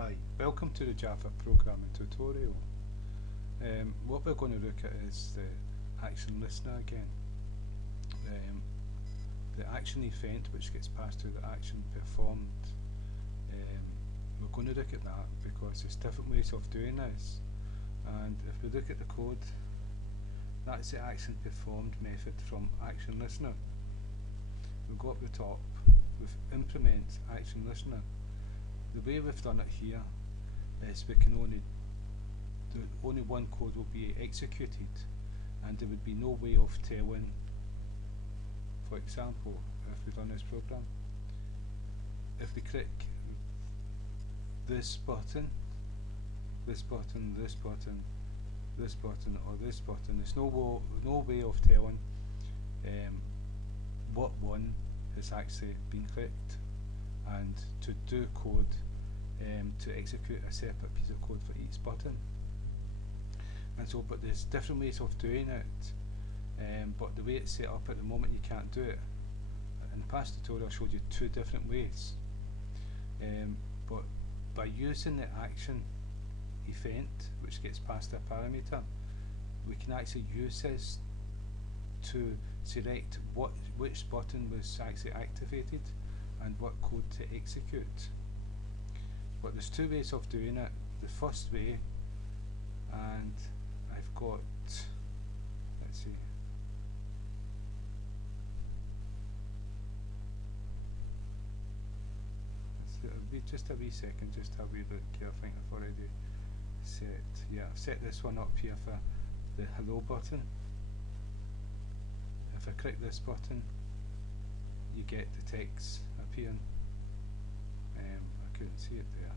Hi, welcome to the Java programming tutorial. What we're going to look at is the ActionListener again. The action event which gets passed to the actionPerformed. We're going to look at that because there's different ways of doing this. And if we look at the code, that's the actionPerformed method from ActionListener. We'll go up the top with implement ActionListener. The way we've done it here is we can only one code will be executed, and there would be no way of telling. For example, if we run this program, if we click this button, this button, this button, this button, or this button, there's no way of telling what one has actually been clicked, and to do code to execute a separate piece of code for each button. And so, but there's different ways of doing it, but the way it's set up at the moment you can't do it. In the past tutorial I showed you two different ways, but by using the action event which gets passed a parameter, we can actually use this to select which button was actually activated and what code to execute. But there's two ways of doing it. The first way, and I've got, let's see, it'll be just a wee second, just have a wee look here. I think I've already I've set this one up here for the hello button. If I click this button, you get the text appearing. I couldn't see it there.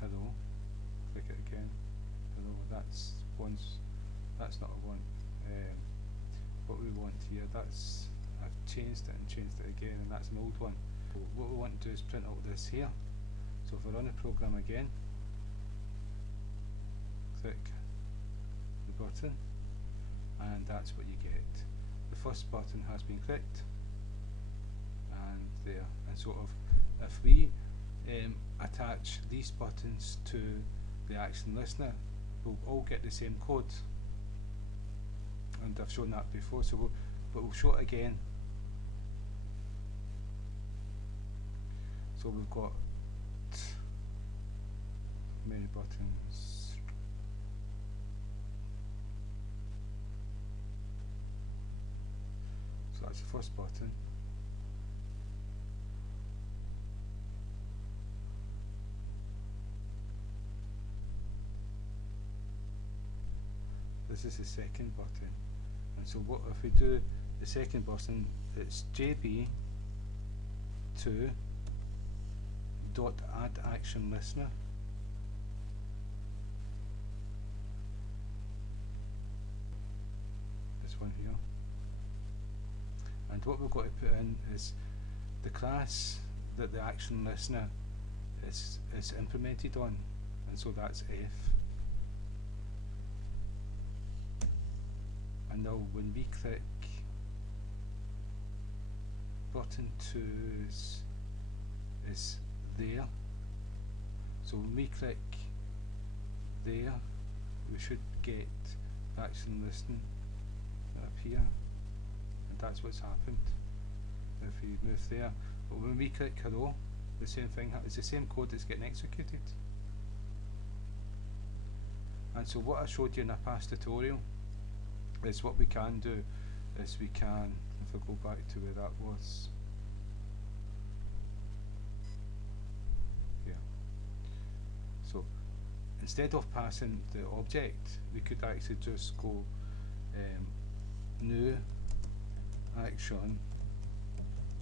Hello. Click it again. Hello. That's not a one. What we want here. I've changed it and changed it again, and that's an old one. What we want to do is print out this here. So if I run the program again, click the button, and that's what you get. The first button has been clicked, and there. And sort of, if we attach these buttons to the ActionListener, we'll all get the same code. And I've shown that before, so we'll show it again. So we've got many buttons. So that's the first button. This is the second button. And so what if we do the second button, it's jb2.add_ActionListener. This one here. And what we've got to put in is the class that the ActionListener is implemented on, and so that's F. And now when we click button 2 is there. So when we click there, we should get action listing up here, and that's what's happened if we move there. But when we click hello, the same thing happens. It's the same code that's getting executed. And so what I showed you in a past tutorial is what we can do is we can, if I go back to where that was, yeah. So instead of passing the object, we could actually just go new action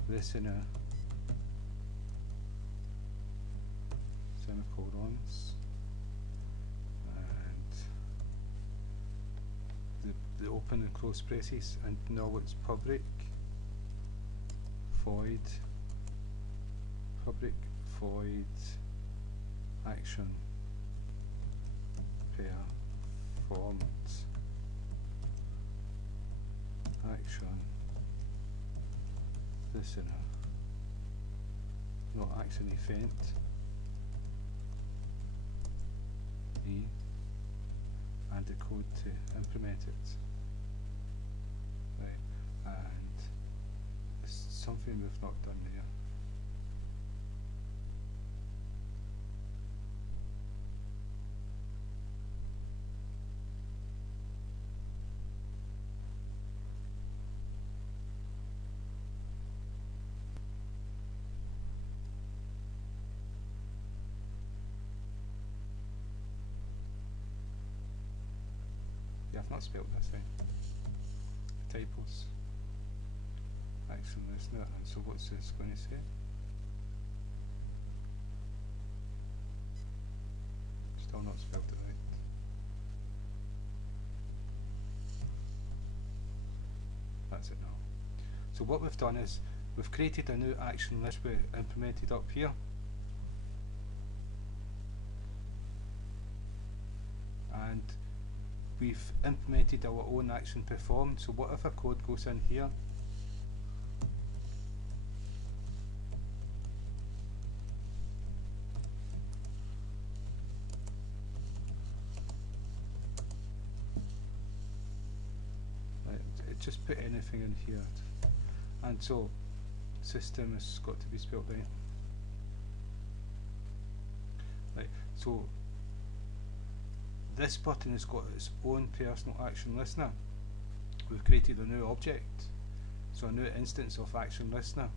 listener semicolons, the open and close braces, and now it's public void action performed action listener not action event E, and the code to implement it. Right, and it's something we've not done there. I've not spelled this out. Typos. ActionListener, and so what's this going to say? Still not spelled it right. That's it now. So what we've done is we've created a new action list we implemented up here. And we've implemented our own action performed. So what if our code goes in here? Right, just put anything in here. And so system has got to be spelled right. Right, so this button has got its own personal action listener. We've created a new object, so a new instance of action listener,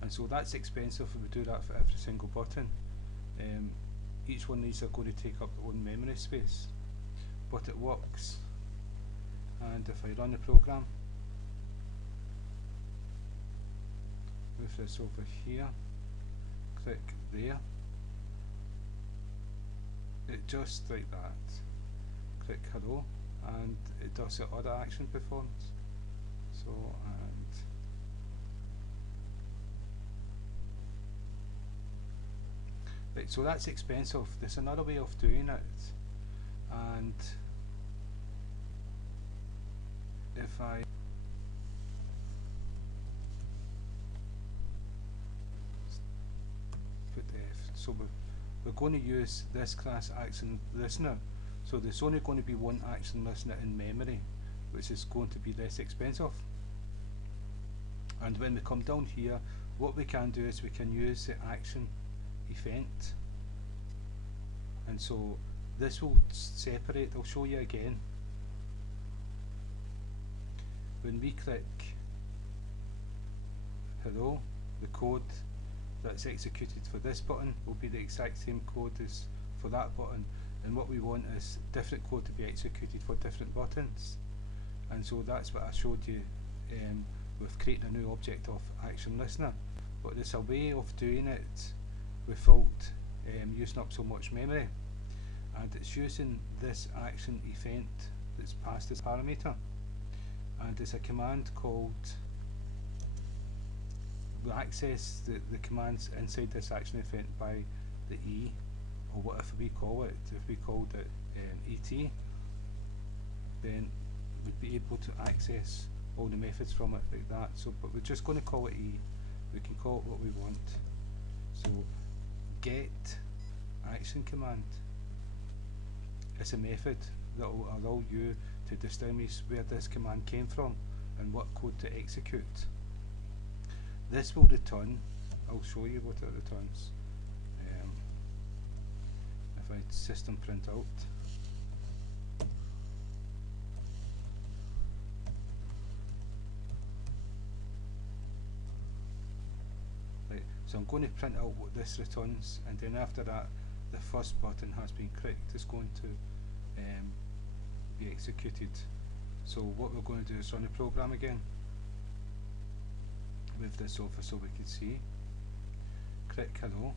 and so that's expensive if we do that for every single button. Each one of these are going to take up their own memory space, but it works. And if I run the program, move this over here, click there, it just like that, click hello, and it does the other action performed. So, and right, so that's expensive. There's another way of doing it, and if I put F, so we're going to use this class action listener, so there's only going to be one action listener in memory, which is going to be less expensive. And when we come down here, what we can do is we can use the action event, and so this will separate. I'll show you again. When we click hello, the code that's executed for this button will be the exact same code as for that button, and what we want is different code to be executed for different buttons. And so that's what I showed you with creating a new object of action listener, but there's a way of doing it without using up so much memory, and it's using this action event that's passed as parameter, and there's a command called, we'll access the commands inside this action event by the E, or whatever we call it. If we called it ET, then we'd be able to access all the methods from it like that. So, but we're just going to call it E. We can call it what we want. So get action command is a method that will allow you to distinguish where this command came from and what code to execute. This will return, I'll show you what it returns. If I system print out, right, so I'm going to print out what this returns, and then after that the first button has been clicked, it's going to be executed. So what we're going to do is run the program again. Move this over so we can see. Click hello,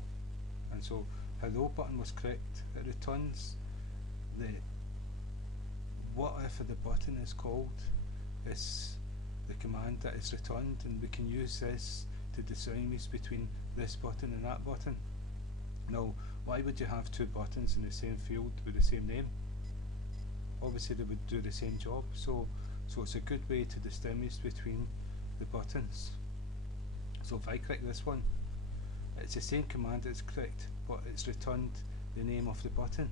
and so hello button was clicked. It returns the whatever the button is called is the command that is returned, and we can use this to distinguish between this button and that button. Now, why would you have two buttons in the same field with the same name? Obviously they would do the same job, so it's a good way to distinguish between the buttons. So if I click this one, it's the same command that's clicked, but it's returned the name of the button.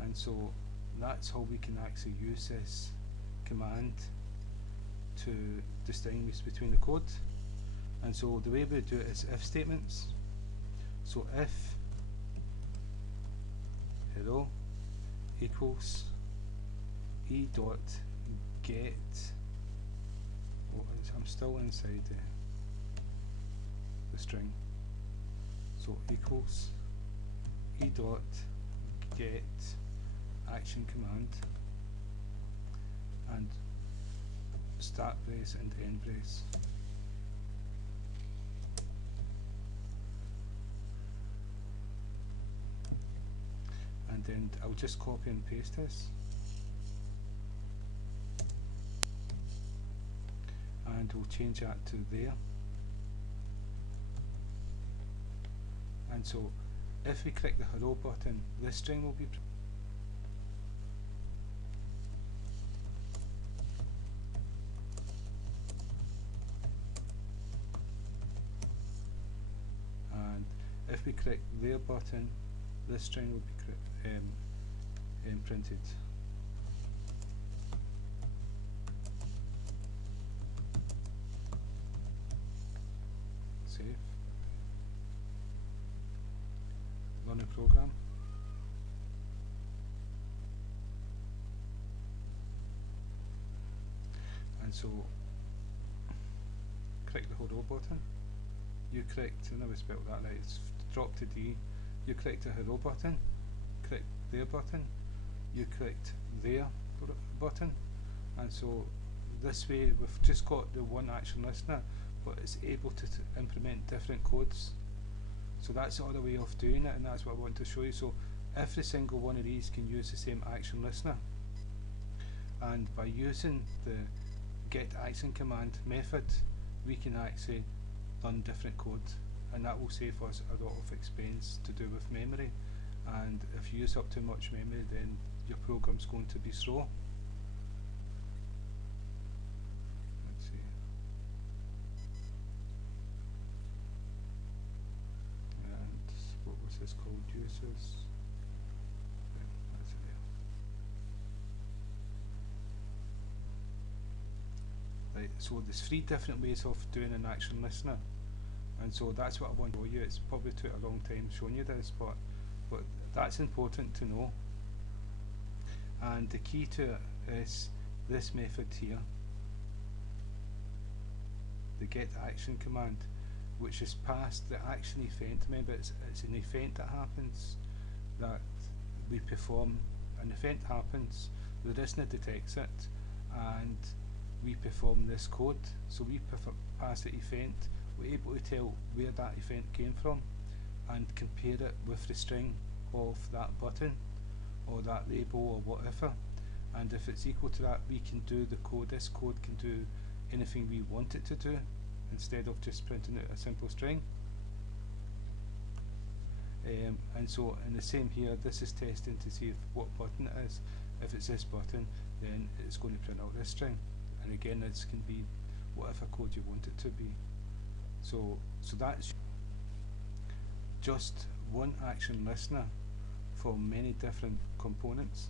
And so that's how we can actually use this command to distinguish between the code. And so the way we do it is if statements. So if hello equals e dot get, I'm still inside the string, so equals e dot get action command and start brace and end brace. And then I'll just copy and paste this, and we'll change that to there. And so if we click the hello button, this string will be and if we click there button, this string will be printed. Save. Run a program. And so click the hello button. You clicked, I never spelled that right, it's dropped to D. You clicked the hello button, click there button, you clicked there button, and so this way we've just got the one action listener, but it's able to implement different codes. So that's the other way of doing it, and that's what I want to show you. So every single one of these can use the same action listener, and by using the get action command method, we can actually run different code, and that will save us a lot of expense to do with memory. And if you use up too much memory, then your program's going to be slow. Let's see. And what was this called? Users. That's it there. Right, so there's 3 different ways of doing an action listener, and so that's what I want to show you. It's probably took a long time showing you this, but that's important to know. And the key to it is this method here, the get action command, which is past the action event. Remember, it's an event that happens, that we perform. An event happens, the listener detects it, and we perform this code. So we pass the event, we're able to tell where that event came from and compare it with the string of that button or that label or whatever, and if it's equal to that, we can do the code. This code can do anything we want it to do instead of just printing out a simple string. And so in the same here, this is testing to see if what button it is. If it's this button, then it's going to print out this string, and again this can be whatever code you want it to be. So that's just one action listener for many different components.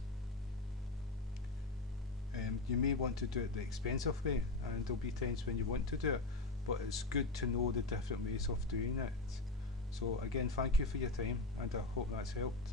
You may want to do it the expensive way, and there'll be times when you want to do it, but it's good to know the different ways of doing it. So again, thank you for your time, and I hope that's helped.